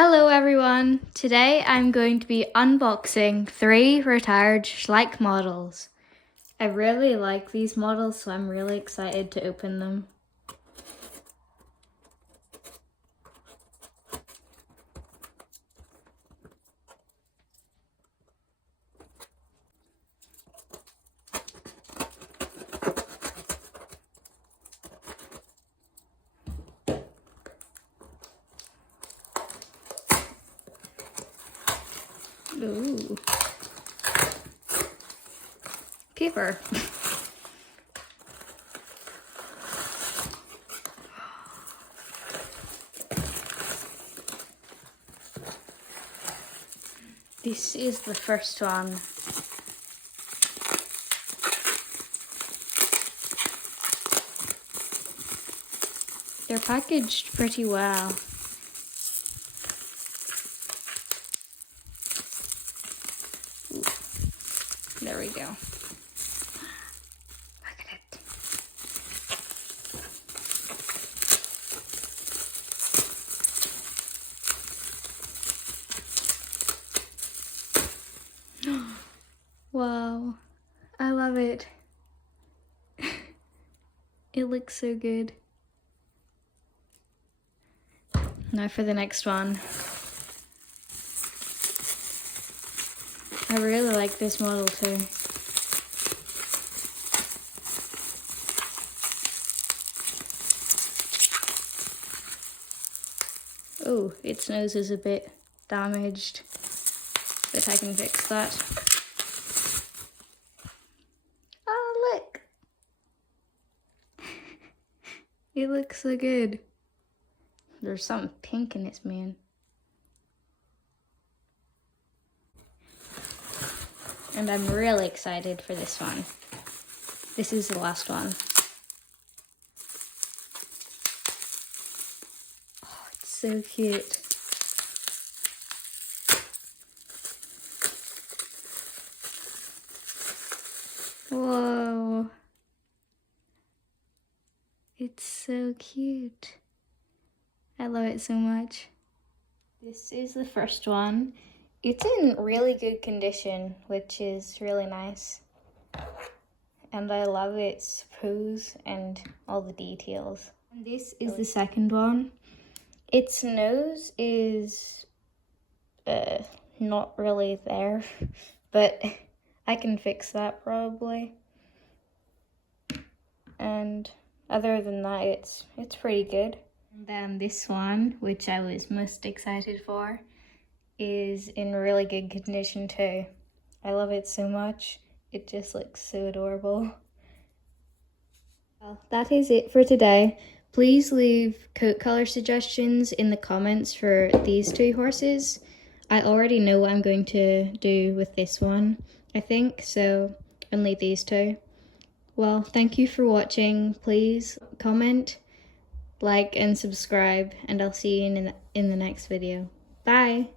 Hello everyone! Today I'm going to be unboxing 3 retired Schleich models. I really like these models, so I'm really excited to open them. Ooh. Paper. This is the first one. They're packaged pretty well. Ooh. There we go. Look at it. Wow, I love it. It looks so good. Now for the next one. I really like this model too. Oh, its nose is a bit damaged, but I can fix that. Oh, look! It looks so good. There's something pink in its mane. And I'm really excited for this one. This is the last one. Oh, it's so cute. Whoa. It's so cute. I love it so much. This is the first one. It's in really good condition, which is really nice. And I love its pose and all the details. And this is the second one. Its nose is not really there, but I can fix that probably. And other than that, it's pretty good. And then this one, which I was most excited for, is in really good condition too. I love it so much. It just looks so adorable. Well, that is it for today. Please leave coat color suggestions in the comments for these 2 horses. I already know what I'm going to do with this one, I think, so only these 2. Well, thank you for watching. Please comment, like, and subscribe, and I'll see you in the next video. Bye!